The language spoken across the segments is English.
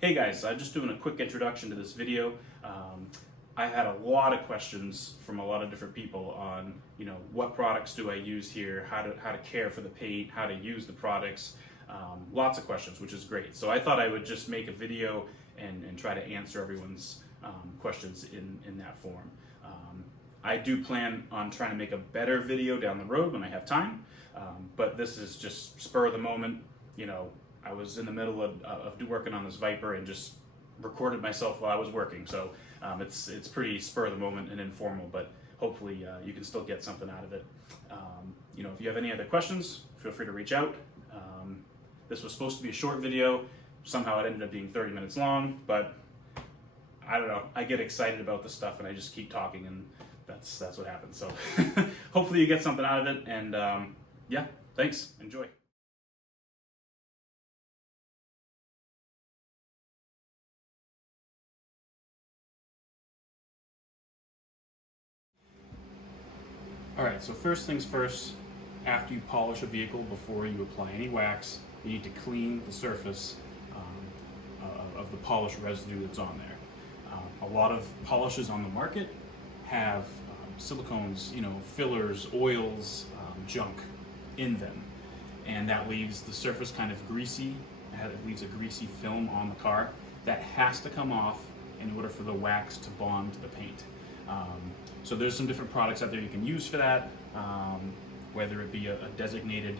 Hey guys, I'm just doing a quick introduction to this video. I had a lot of questions from a lot of different people on, what products do I use here, how to care for the paint, how to use the products. Lots of questions, which is great. So I thought I would just make a video and try to answer everyone's questions in that form. I do plan on trying to make a better video down the road when I have time, but this is just spur of the moment. I was in the middle of working on this Viper and just recorded myself while I was working. So it's pretty spur of the moment and informal, but hopefully you can still get something out of it. If you have any other questions, feel free to reach out. This was supposed to be a short video. Somehow it ended up being 30 minutes long, but I don't know. I get excited about this stuff and I just keep talking, and that's what happens. So hopefully you get something out of it, and yeah, thanks. Enjoy. Alright, so first things first, after you polish a vehicle, before you apply any wax, you need to clean the surface of the polish residue that's on there. A lot of polishes on the market have silicones, fillers, oils, junk in them, and that leaves the surface kind of greasy. It leaves a greasy film on the car that has to come off in order for the wax to bond to the paint. So there's some different products out there you can use for that, whether it be a designated,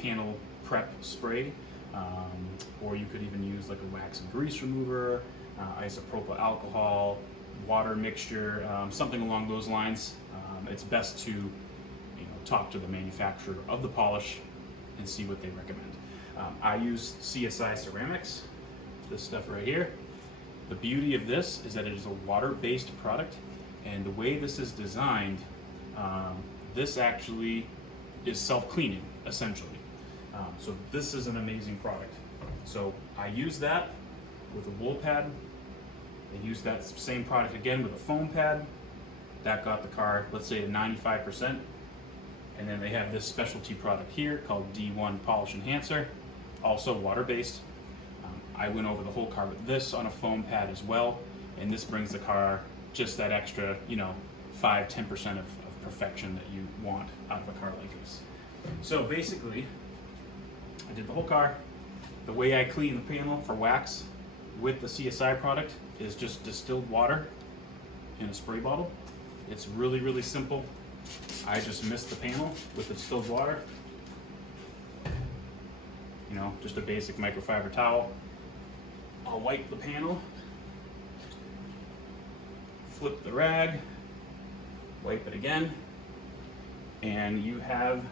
panel prep spray, or you could even use like a wax and grease remover, isopropyl alcohol, water mixture, something along those lines. It's best to, talk to the manufacturer of the polish and see what they recommend. I use CSI ceramics, this stuff right here. The beauty of this is that it is a water-based product, and the way this is designed, this actually is self-cleaning, essentially. So this is an amazing product. So I use that with a wool pad. I use that same product again with a foam pad. That got the car, let's say, to 95%. And then they have this specialty product here called D1 Polish Enhancer, also water-based. I went over the whole car with this on a foam pad as well, and this brings the car just that extra, 5-10% of perfection that you want out of a car like this. So basically, I did the whole car. The way I clean the panel for wax with the CSI product is just distilled water in a spray bottle. It's really, really simple. I just mist the panel with the distilled water. Just a basic microfiber towel. I'll wipe the panel, flip the rag, wipe it again, and you have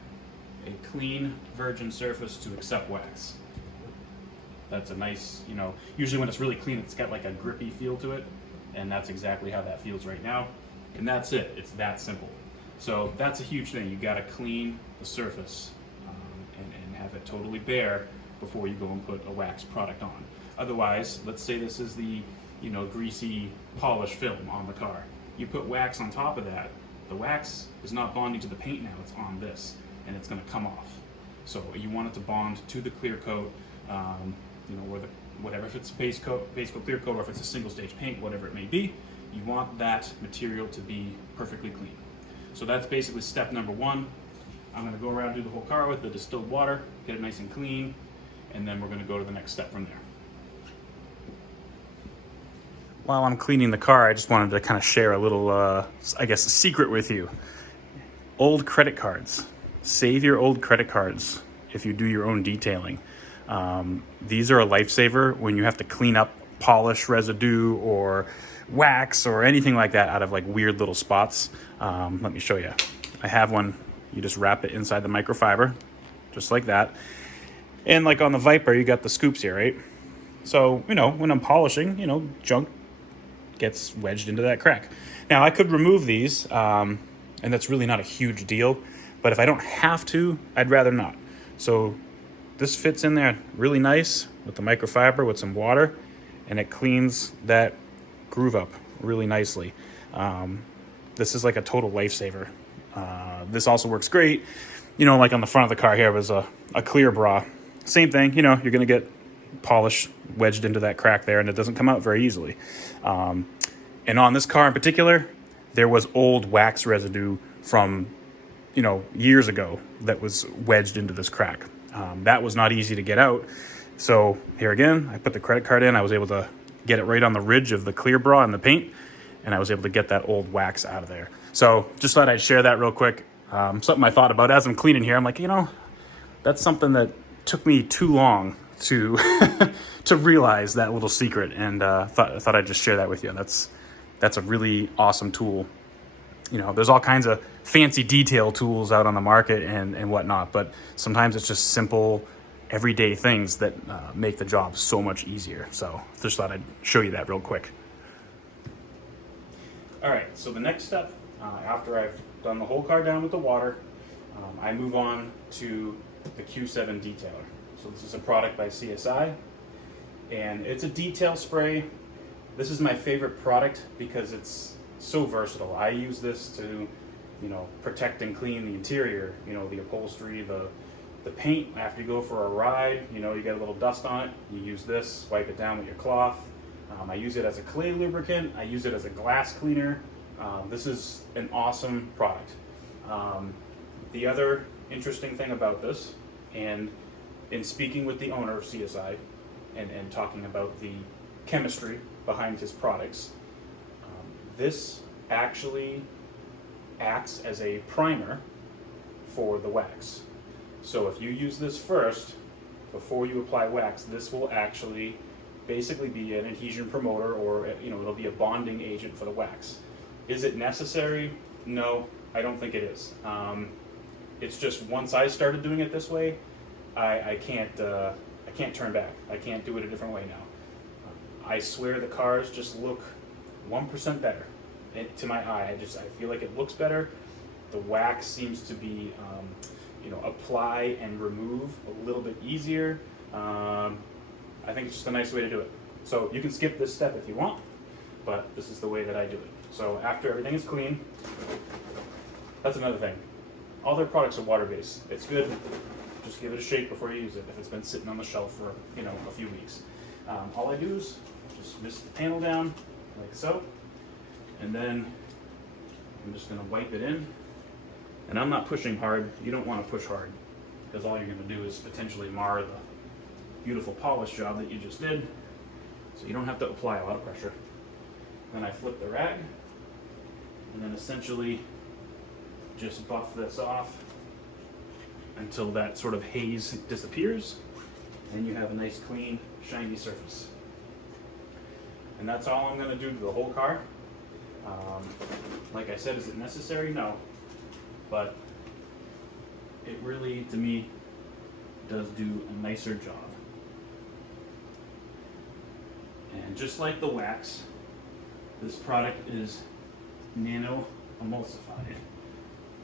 a clean virgin surface to accept wax. That's a nice, usually when it's really clean, it's got like a grippy feel to it, and that's exactly how that feels right now. And that's it. It's that simple. So that's a huge thing. You got to clean the surface and have it totally bare before you go and put a wax product on. Otherwise, let's say this is the greasy polish film on the car. You put wax on top of that. The wax is not bonding to the paint now. It's on this, and it's going to come off. So you want it to bond to the clear coat, whatever, if it's a base coat clear coat, or if it's a single stage paint, whatever it may be, you want that material to be perfectly clean. So that's basically step number one. I'm going to go around, do the whole car with the distilled water, get it nice and clean, and then we're going to go to the next step from there. While I'm cleaning the car, I just wanted to kind of share a little, secret with you. Old credit cards. Save your old credit cards if you do your own detailing. These are a lifesaver when you have to clean up polish residue or wax or anything like that out of like weird little spots. Let me show you. I have one. You just wrap it inside the microfiber, just like that. And like on the Viper, you got the scoops here, right? So, when I'm polishing, junk gets wedged into that crack. Now, I could remove these, and that's really not a huge deal. But if I don't have to, I'd rather not. So this fits in there really nice with the microfiber with some water, and it cleans that groove up really nicely. This is like a total lifesaver. This also works great, like on the front of the car here was a clear bra. Same thing, you're gonna get polish wedged into that crack there, and it doesn't come out very easily. And on this car in particular, there was old wax residue from, years ago that was wedged into this crack. That was not easy to get out. So here again, I put the credit card in. I was able to get it right on the ridge of the clear bra and the paint, and I was able to get that old wax out of there. So just thought I'd share that real quick. Something I thought about as I'm cleaning here. I'm like, that's something that took me too long to to realize, that little secret, and thought I'd just share that with you. That's a really awesome tool. There's all kinds of fancy detail tools out on the market and whatnot, but sometimes it's just simple, everyday things that make the job so much easier. So just thought I'd show you that real quick. All right, so the next step, after I've done the whole car down with the water, I move on to the Q7 detailer. So this is a product by CSI, and it's a detail spray. This is my favorite product because it's so versatile. I use this to, protect and clean the interior, the upholstery, the paint. After you go for a ride, you get a little dust on it. You use this, wipe it down with your cloth. I use it as a clay lubricant. I use it as a glass cleaner. This is an awesome product. The other interesting thing about this, and in speaking with the owner of CSI and talking about the chemistry behind his products, this actually acts as a primer for the wax. So if you use this first, before you apply wax, this will actually basically be an adhesion promoter, or it'll be a bonding agent for the wax. Is it necessary? No, I don't think it is. It's just, once I started doing it this way, I can't turn back. I can't do it a different way now. I swear the cars just look 1% better to my eye. I feel like it looks better. The wax seems to be, apply and remove a little bit easier. I think it's just a nice way to do it. So you can skip this step if you want, but this is the way that I do it. So after everything is clean, that's another thing. All their products are water-based. It's good. Just give it a shake before you use it if it's been sitting on the shelf for a few weeks. All I do is just mist the panel down like so, and then I'm just going to wipe it in. And I'm not pushing hard. You don't want to push hard, because all you're going to do is potentially mar the beautiful polish job that you just did. So you don't have to apply a lot of pressure. Then I flip the rag, and then essentially just buff this off until that sort of haze disappears, and you have a nice, clean, shiny surface. And that's all I'm going to do to the whole car. Like I said, is it necessary? No. But it really, to me, does do a nicer job. And just like the wax, this product is nano emulsified.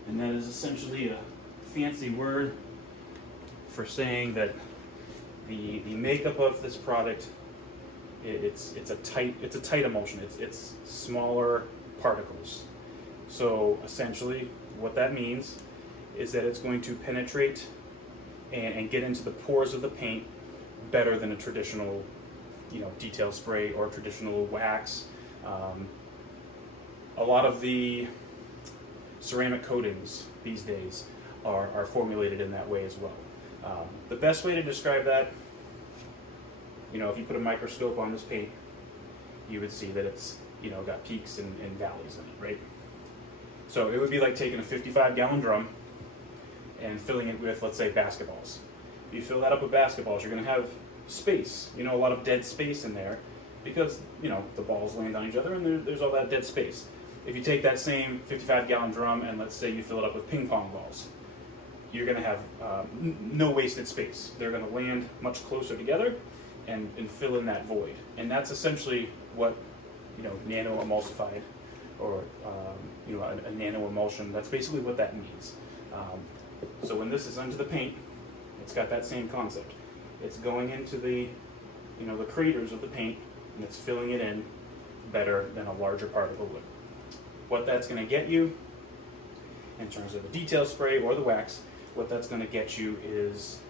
And that is essentially a fancy word for saying that the makeup of this product, it's a tight emulsion. It's smaller particles. So essentially what that means is that it's going to penetrate and get into the pores of the paint better than a traditional detail spray or traditional wax. A lot of the ceramic coatings these days are formulated in that way as well. The best way to describe that, if you put a microscope on this paint, you would see that it's got peaks and valleys in it, right? So it would be like taking a 55-gallon drum and filling it with, let's say, basketballs. If you fill that up with basketballs, you're going to have space, a lot of dead space in there, because the balls land on each other and there's all that dead space. If you take that same 55-gallon drum and let's say you fill it up with ping pong balls, you're going to have no wasted space. They're going to land much closer together and fill in that void. And that's essentially what nano emulsified, or a nano emulsion, that's basically what that means. So when this is under the paint, it's got that same concept. It's going into the the craters of the paint, and it's filling it in better than a larger particle would. What that's going to get you, in terms of the detail spray or the wax, what that's going to get you is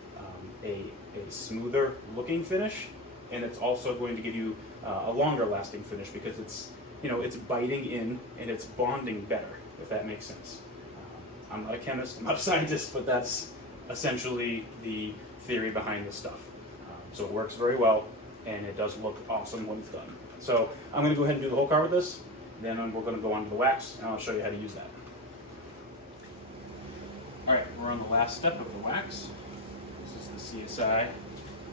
a smoother looking finish, and it's also going to give you a longer lasting finish because it's, you know, it's biting in and it's bonding better, if that makes sense. I'm not a chemist, I'm not a scientist, but that's essentially the theory behind this stuff. So it works very well, and it does look awesome when it's done. So I'm going to go ahead and do the whole car with this, then we're going to go on to the wax, and I'll show you how to use that. Alright, we're on the last step of the wax. This is the CSI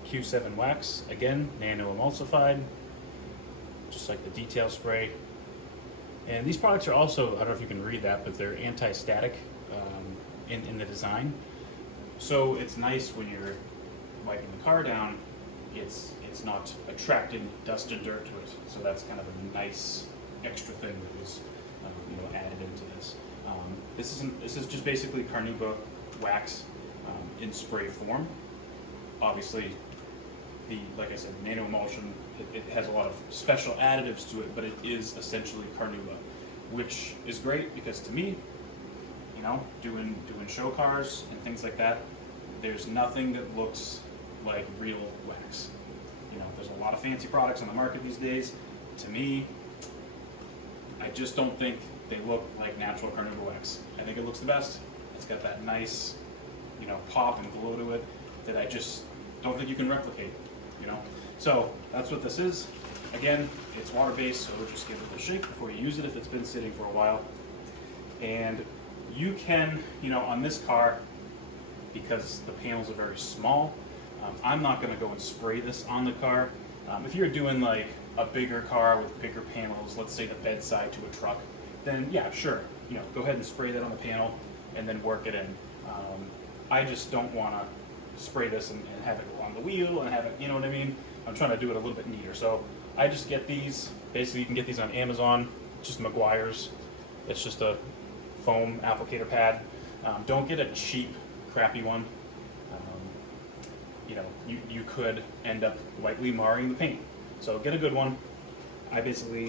Q7 wax. Again, nano emulsified, just like the detail spray. And these products are also, I don't know if you can read that, but they're anti-static in the design. So it's nice when you're wiping the car down, it's not attracting dust and dirt to it. So that's kind of a nice extra thing that was you know, added into this. This is just basically carnauba wax in spray form. Obviously, like I said, nano emulsion, it has a lot of special additives to it, but it is essentially carnauba, which is great because to me, you know, doing show cars and things like that, there's nothing that looks like real wax. You know, there's a lot of fancy products on the market these days. To me, I just don't think they look like natural carnauba wax. I think it looks the best. It's got that nice, you know, pop and glow to it that I just don't think you can replicate, you know. So that's what this is. Again, it's water-based, so just give it a shake before you use it if it's been sitting for a while. And you can, you know, on this car, because the panels are very small, I'm not going to go and spray this on the car. If you're doing like a bigger car with bigger panels, let's say the bedside to a truck, then yeah, sure, you know, go ahead and spray that on the panel and then work it in. I just don't want to spray this and have it on the wheel and have it, you know what I mean? I'm trying to do it a little bit neater. So I just get these, basically you can get these on Amazon, just Meguiar's. It's just a foam applicator pad. Don't get a cheap, crappy one. You know, you could end up lightly marring the paint. So get a good one. I basically,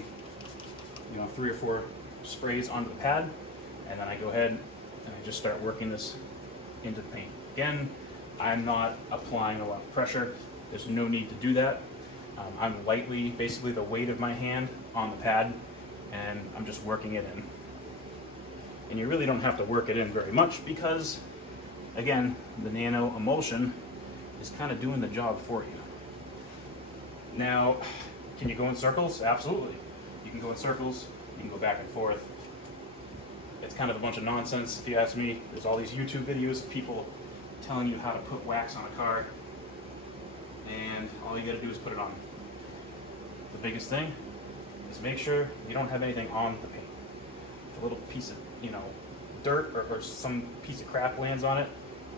you know, 3 or 4 sprays onto the pad, and then I go ahead and I just start working this into the paint. Again, I'm not applying a lot of pressure. There's no need to do that. I'm lightly, basically the weight of my hand on the pad, and I'm just working it in. And you really don't have to work it in very much because, again, the nano emulsion is kind of doing the job for you. Now, can you go in circles? Absolutely. You can go in circles, you can go back and forth. It's kind of a bunch of nonsense, if you ask me. There's all these YouTube videos of people telling you how to put wax on a car, and all you gotta do is put it on. The biggest thing is make sure you don't have anything on the paint. If a little piece of, you know, dirt or some piece of crap lands on it,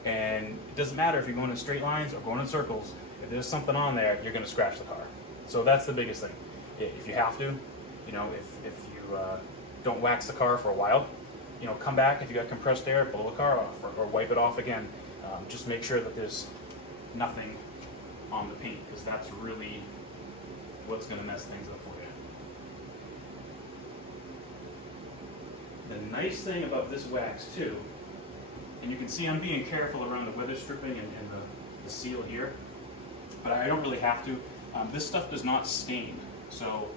and it doesn't matter if you're going in straight lines or going in circles, if there's something on there, you're gonna scratch the car. So that's the biggest thing. If you have to, you know, if you don't wax the car for a while, you know, come back, if you got compressed air, blow the car off or wipe it off again. Just make sure that there's nothing on the paint, because that's really what's going to mess things up for you. The nice thing about this wax too, and you can see I'm being careful around the weather stripping and the seal here, but I don't really have to. This stuff does not stain, so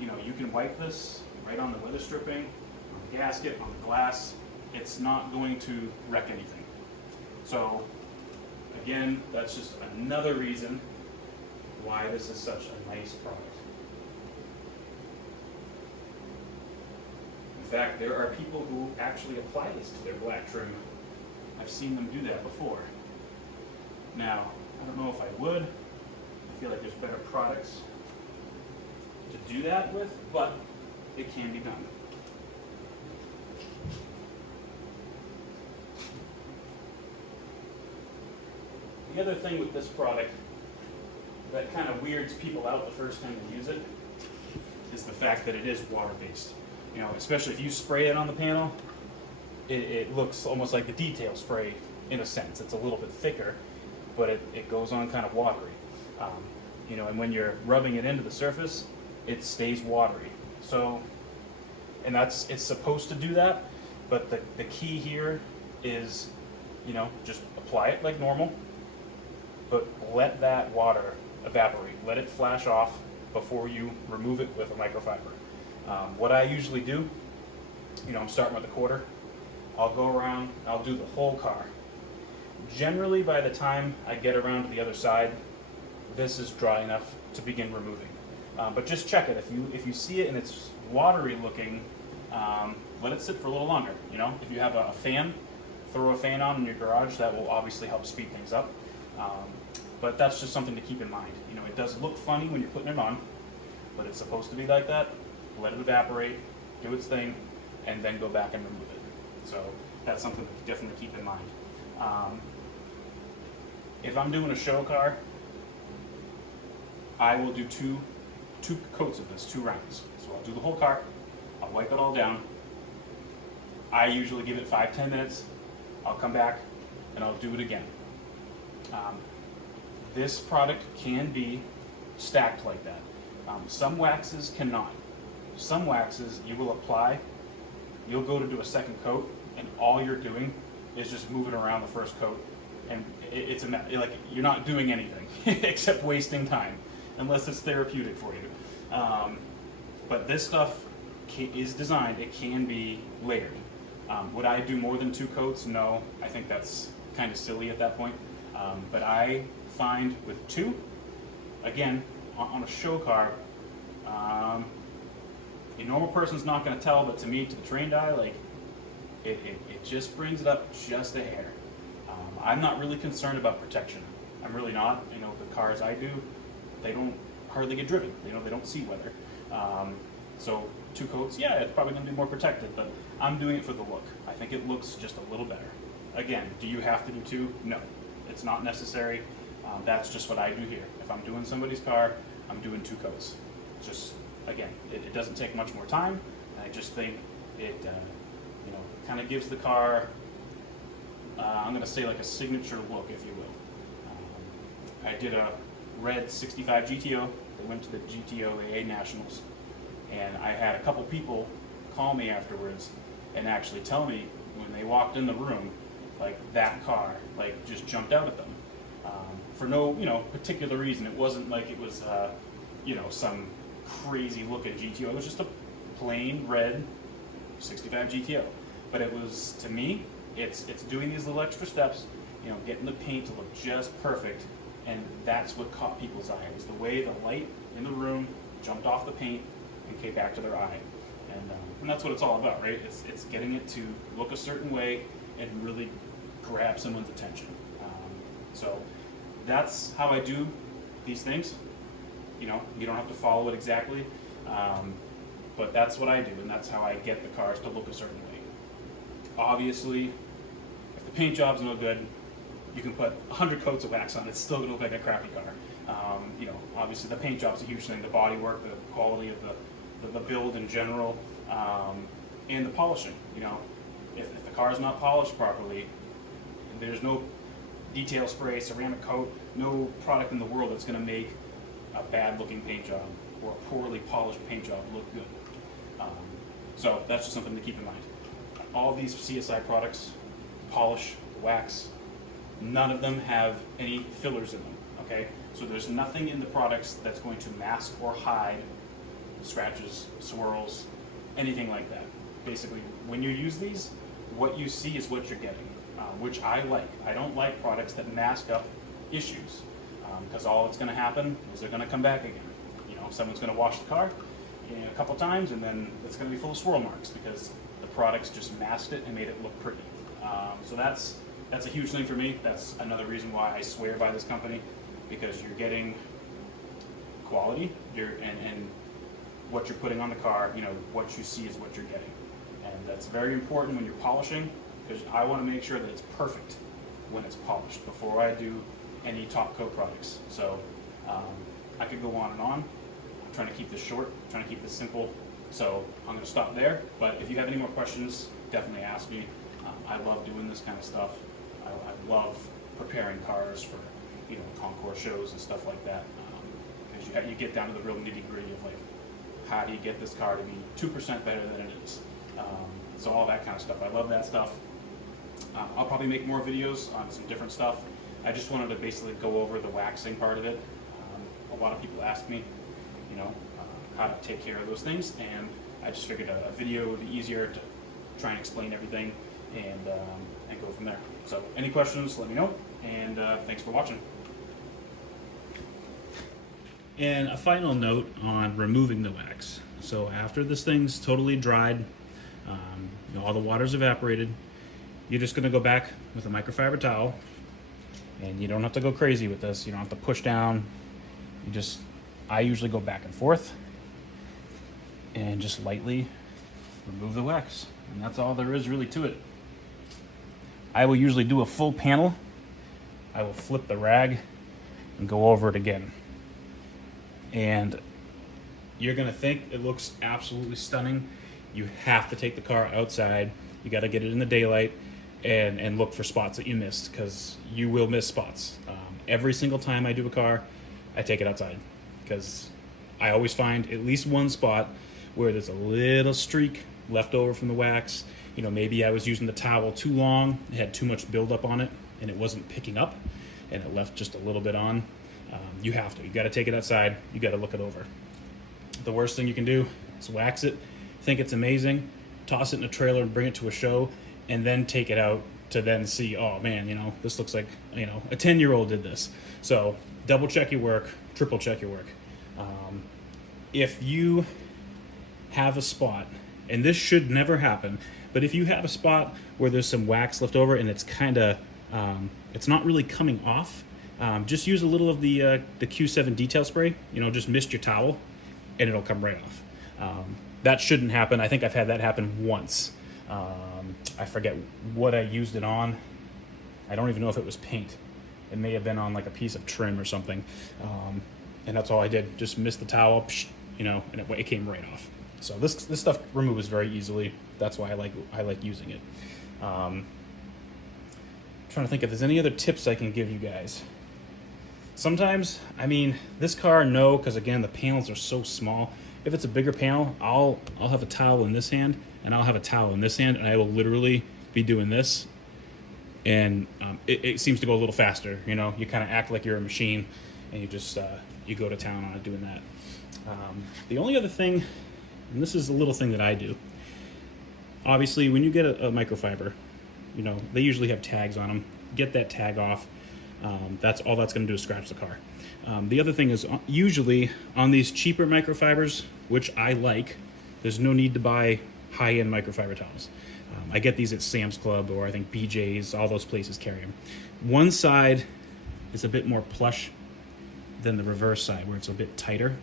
you know, you can wipe this right on the weather stripping, on the gasket, on the glass. It's not going to wreck anything. So again, that's just another reason why this is such a nice product. In fact, there are people who actually apply this to their black trim. I've seen them do that before. Now, I don't know if I would. I feel like there's better products to do that with, but it can be done. The other thing with this product that kind of weirds people out the first time they use it is the fact that it is water-based. You know, especially if you spray it on the panel, it looks almost like the detail spray in a sense. It's a little bit thicker, but it goes on kind of watery. You know, and when you're rubbing it into the surface, it stays watery. So, and it's supposed to do that, but the key here is, you know, just apply it like normal. but let that water evaporate. Let it flash off before you remove it with a microfiber. What I usually do, I'm starting with a quarter. I'll go around, I'll do the whole car. Generally, by the time I get around to the other side, this is dry enough to begin removing. But just check it. If you see it and it's watery looking, let it sit for a little longer. If you have a fan, throw a fan on in your garage. That will obviously help speed things up. But that's just something to keep in mind. It does look funny when you're putting it on, but it's supposed to be like that. Let it evaporate, do its thing, and then go back and remove it. So that's something to definitely keep in mind. If I'm doing a show car, I will do two coats of this, 2 rounds. So I'll do the whole car, I'll wipe it all down. I usually give it 5-10 minutes. I'll come back and I'll do it again. This product can be stacked like that. Some waxes cannot. Some waxes you will apply, you'll go to do a second coat, and all you're doing is just moving around the first coat, and it's like you're not doing anything except wasting time, unless it's therapeutic for you. But this stuff is designed, it can be layered. Would I do more than 2 coats? No, I think that's kind of silly at that point. But I find with 2, again, on a show car, a normal person's not going to tell, but to me, to the trained eye, like it just brings it up just a hair. I'm not really concerned about protection. I'm really not. The cars I do, they don't hardly get driven. They don't see weather. So 2 coats, yeah, it's probably going to be more protected, but I'm doing it for the look. I think it looks just a little better. Again, do you have to do 2? No, it's not necessary. That's just what I do here. If I'm doing somebody's car, I'm doing 2 coats. Just, again, it doesn't take much more time. I just think it, kind of gives the car, I'm going to say like a signature look, if you will. I did a red 65 GTO. They went to the GTO AA Nationals, and I had a couple people call me afterwards and actually tell me when they walked in the room, like that car, like just jumped out at them. For no, particular reason. It wasn't like it was, some crazy looking GTO. It was just a plain red 65 GTO. But it was, to me, it's doing these little extra steps, getting the paint to look just perfect, and that's what caught people's eye. It was the way the light in the room jumped off the paint and came back to their eye. And that's what it's all about, right? It's getting it to look a certain way and really grab someone's attention. So that's how I do these things. You don't have to follow it exactly, but that's what I do, and that's how I get the cars to look a certain way. Obviously, if the paint job's no good, you can put 100 coats of wax on it, it's still going to look like a crappy car. Obviously the paint job's a huge thing, the body work, the quality of the build in general, and the polishing. If the car's not polished properly, there's no detail spray, ceramic coat, no product in the world that's going to make a bad looking paint job or a poorly polished paint job look good. So that's just something to keep in mind. All these CSI products, polish, wax, none of them have any fillers in them, okay? So there's nothing in the products that's going to mask or hide scratches, swirls, anything like that. Basically, when you use these, what you see is what you're getting, which I like. I don't like products that mask up issues, because all that's going to happen is they're going to come back again. Someone's going to wash the car a couple times, and then it's going to be full of swirl marks because the products just masked it and made it look pretty. So that's a huge thing for me. That's another reason why I swear by this company, because you're getting quality, and what you're putting on the car, what you see is what you're getting. And that's very important when you're polishing, because I want to make sure that it's perfect when it's polished before I do any top coat products. So I could go on and on. I'm trying to keep this short, trying to keep this simple. So I'm going to stop there. But if you have any more questions, definitely ask me. I love doing this kind of stuff. I love preparing cars for concours shows and stuff like that. Because you get down to the real nitty-gritty of like, how do you get this car to be 2% better than it is? So all that kind of stuff. I love that stuff. I'll probably make more videos on some different stuff. I just wanted to basically go over the waxing part of it. A lot of people ask me, you know, how to take care of those things, and I just figured a video would be easier to try and explain everything and go from there. So any questions, let me know, and thanks for watching. And a final note on removing the wax. So after this thing's totally dried, you know, all the water's evaporated, you're just gonna go back with a microfiber towel, and you don't have to go crazy with this. You don't have to push down. I usually go back and forth and just lightly remove the wax. And that's all there is really to it. I will usually do a full panel. I will flip the rag and go over it again. And you're gonna think it looks absolutely stunning. You have to take the car outside. You gotta get it in the daylight and look for spots that you missed, because you will miss spots. Every single time I do a car, I take it outside, because I always find at least one spot where there's a little streak left over from the wax. You know, maybe I was using the towel too long, it had too much buildup on it, and it wasn't picking up, and it left just a little bit on. You gotta take it outside, you gotta look it over. The worst thing you can do is wax it, think it's amazing, toss it in a trailer and bring it to a show, and then take it out to then see, oh man, you know, this looks like, you know, a 10-year-old did this. So double check your work, triple check your work. If you have a spot, and this should never happen, but if you have a spot where there's some wax left over and it's kind of, it's not really coming off, just use a little of the Q7 detail spray. You know, just mist your towel and it'll come right off. That shouldn't happen. I think I've had that happen once. I forget what I used it on. I don't even know if it was paint. It may have been on like a piece of trim or something. And that's all I did. Just mist the towel, you know, and it came right off. So this stuff removes very easily. That's why I like using it. Trying to think if there's any other tips I can give you guys. Sometimes, I mean, this car, no, because again, the panels are so small. If it's a bigger panel, I'll have a towel in this hand, and I'll have a towel in this hand, and I will literally be doing this. And it seems to go a little faster. You know, you kind of act like you're a machine, and you just you go to town on it doing that. The only other thing, and this is a little thing that I do. Obviously, when you get a microfiber, you know, they usually have tags on them. Get that tag off. That's all that's going to do is scratch the car. The other thing is, usually on these cheaper microfibers, which I like, there's no need to buy high-end microfiber towels. I get these at Sam's Club, or I think BJ's, all those places carry them. One side is a bit more plush than the reverse side, where it's a bit tighter.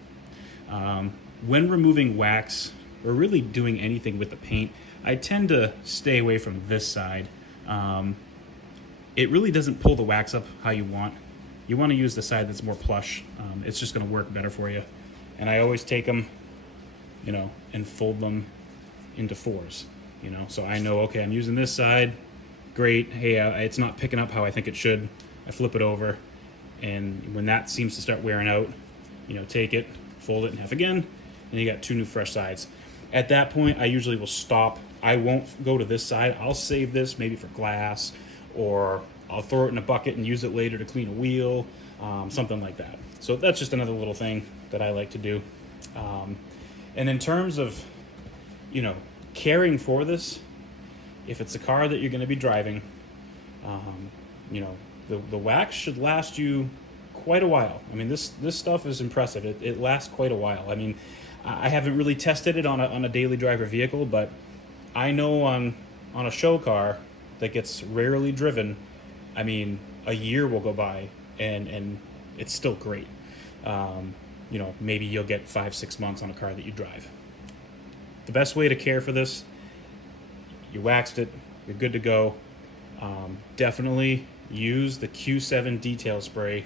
When removing wax, or really doing anything with the paint, I tend to stay away from this side. It really doesn't pull the wax up how you want. You want to use the side that's more plush. It's just going to work better for you. And I always take them, you know, and fold them into fours, you know. So I know, okay, I'm using this side. Great. Hey, it's not picking up how I think it should. I flip it over. And when that seems to start wearing out, you know, take it, fold it in half again, and you got two new fresh sides. At that point, I usually will stop. I won't go to this side. I'll save this maybe for glass, or I'll throw it in a bucket and use it later to clean a wheel, something like that. So that's just another little thing that I like to do. And in terms of, you know, caring for this, if it's a car that you're going to be driving, you know, the wax should last you quite a while. I mean, this stuff is impressive. It lasts quite a while. I mean, I haven't really tested it on a daily driver vehicle, but I know on a show car that gets rarely driven, I mean, a year will go by and it's still great. You know, maybe you'll get 5-6 months on a car that you drive. The best way to care for this, you waxed it, you're good to go. Definitely use the Q7 detail spray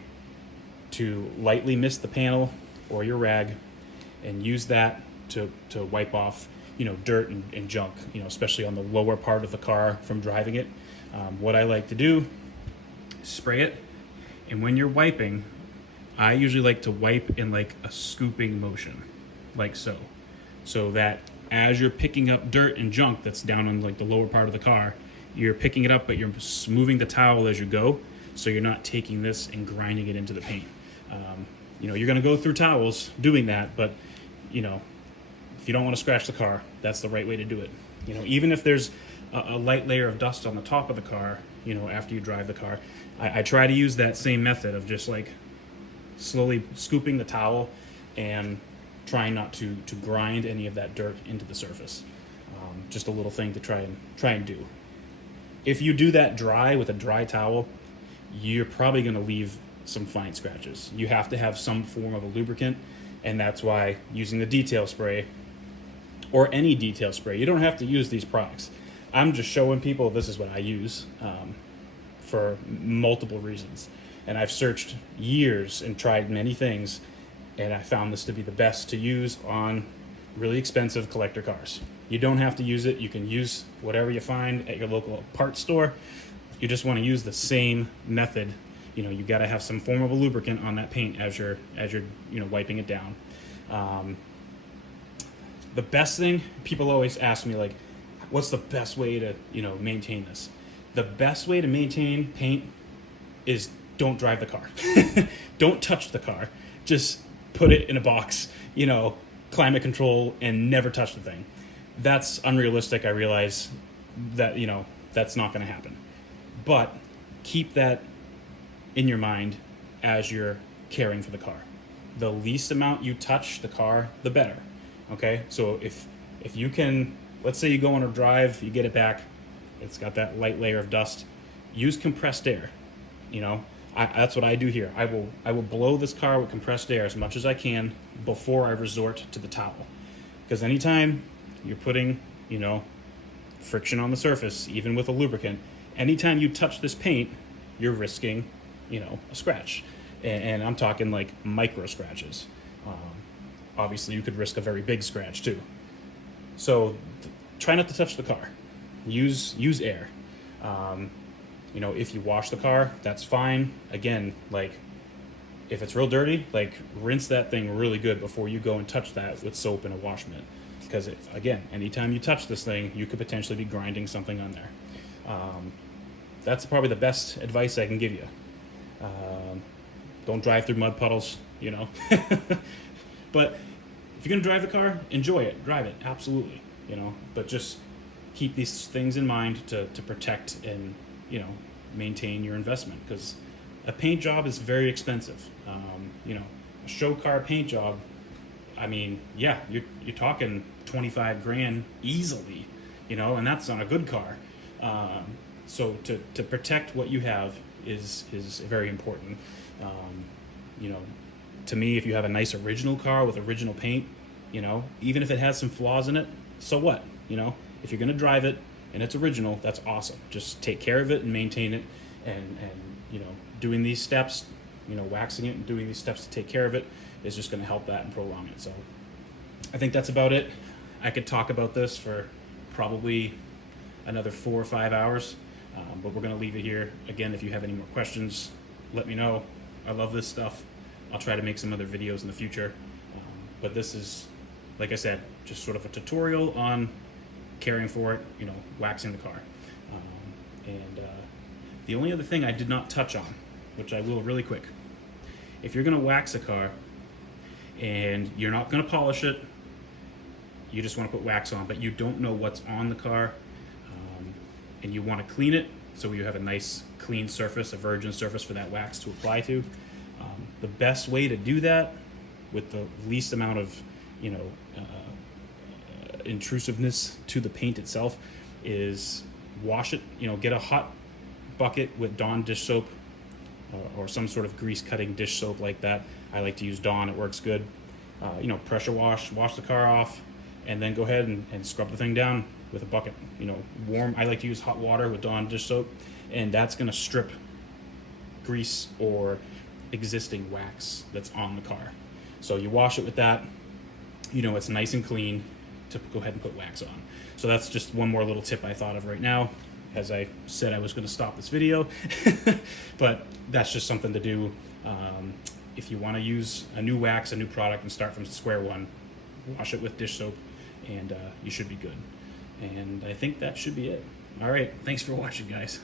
to lightly mist the panel or your rag, and use that to wipe off, you know, dirt and junk, you know, especially on the lower part of the car from driving it. What I like to do is spray it, and when you're wiping, I usually like to wipe in like a scooping motion, like so that as you're picking up dirt and junk that's down on like the lower part of the car, you're picking it up, but you're moving the towel as you go, so you're not taking this and grinding it into the paint. You're going to go through towels doing that, but if you don't want to scratch the car, that's the right way to do it. Even if there's a light layer of dust on the top of the car, after you drive the car, I try to use that same method of just like slowly scooping the towel and trying not to grind any of that dirt into the surface. Just a little thing to try and do. If you do that dry with a dry towel, you're probably going to leave some fine scratches. You have to have some form of a lubricant, and that's why using the detail spray or any detail spray, you don't have to use these products. I'm just showing people this is what I use for multiple reasons. And I've searched years and tried many things, and I found this to be the best to use on really expensive collector cars. You don't have to use it. You can use whatever you find at your local parts store. You just want to use the same method. You got to have some form of a lubricant on that paint as you're wiping it down. The best thing, people always ask me, like, what's the best way to maintain this? The best way to maintain paint is don't drive the car. Don't touch the car. Just put it in a box, climate control, and never touch the thing. That's unrealistic. I realize that that's not going to happen, but keep that in your mind as you're caring for the car. The least amount you touch the car, the better. Okay, so if you can, let's say you go on a drive, you get it back, it's got that light layer of dust, use compressed air. That's what I do here. I will blow this car with compressed air as much as I can before I resort to the towel, because anytime you're putting friction on the surface, even with a lubricant, anytime you touch this paint, you're risking a scratch, and I'm talking like micro scratches. Obviously you could risk a very big scratch too. So try not to touch the car. Use air. If you wash the car, that's fine. Again, like if it's real dirty, like rinse that thing really good before you go and touch that with soap and a wash mitt. Because again, anytime you touch this thing, you could potentially be grinding something on there. That's probably the best advice I can give you. Don't drive through mud puddles, But if you're gonna drive the car, enjoy it, drive it, absolutely, But just keep these things in mind to protect and maintain your investment, because a paint job is very expensive. A show car paint job, I mean, yeah, you're talking 25 grand easily, and that's on a good car. So to protect what you have is very important. To me, if you have a nice original car with original paint, even if it has some flaws in it, so what? If you're gonna drive it and it's original, that's awesome. Just take care of it and maintain it, and doing these steps, waxing it and doing these steps to take care of it is just gonna help that and prolong it. So I think that's about it. I could talk about this for probably another 4 or 5 hours, but we're gonna leave it here. Again, if you have any more questions, let me know. I love this stuff. I'll try to make some other videos in the future, but this is, like I said, just sort of a tutorial on caring for it, waxing the car. The only other thing I did not touch on, which I will really quick, if you're gonna wax a car and you're not gonna polish it, you just wanna put wax on, but you don't know what's on the car, and you wanna clean it so you have a nice clean surface, a virgin surface for that wax to apply to. The best way to do that with the least amount of intrusiveness to the paint itself is wash it. Get a hot bucket with Dawn dish soap or some sort of grease cutting dish soap like that. I like to use Dawn, it works good. Pressure wash the car off, and then go ahead and scrub the thing down with a bucket. Warm, I like to use hot water with Dawn dish soap, and that's gonna strip grease or existing wax that's on the car. So you wash it with that, it's nice and clean to go ahead and put wax on. So that's just one more little tip I thought of right now. As I said, I was going to stop this video, but that's just something to do. If you want to use a new wax, a new product, and start from square one, wash it with dish soap, and you should be good. And I think that should be it. All right, thanks for watching, guys.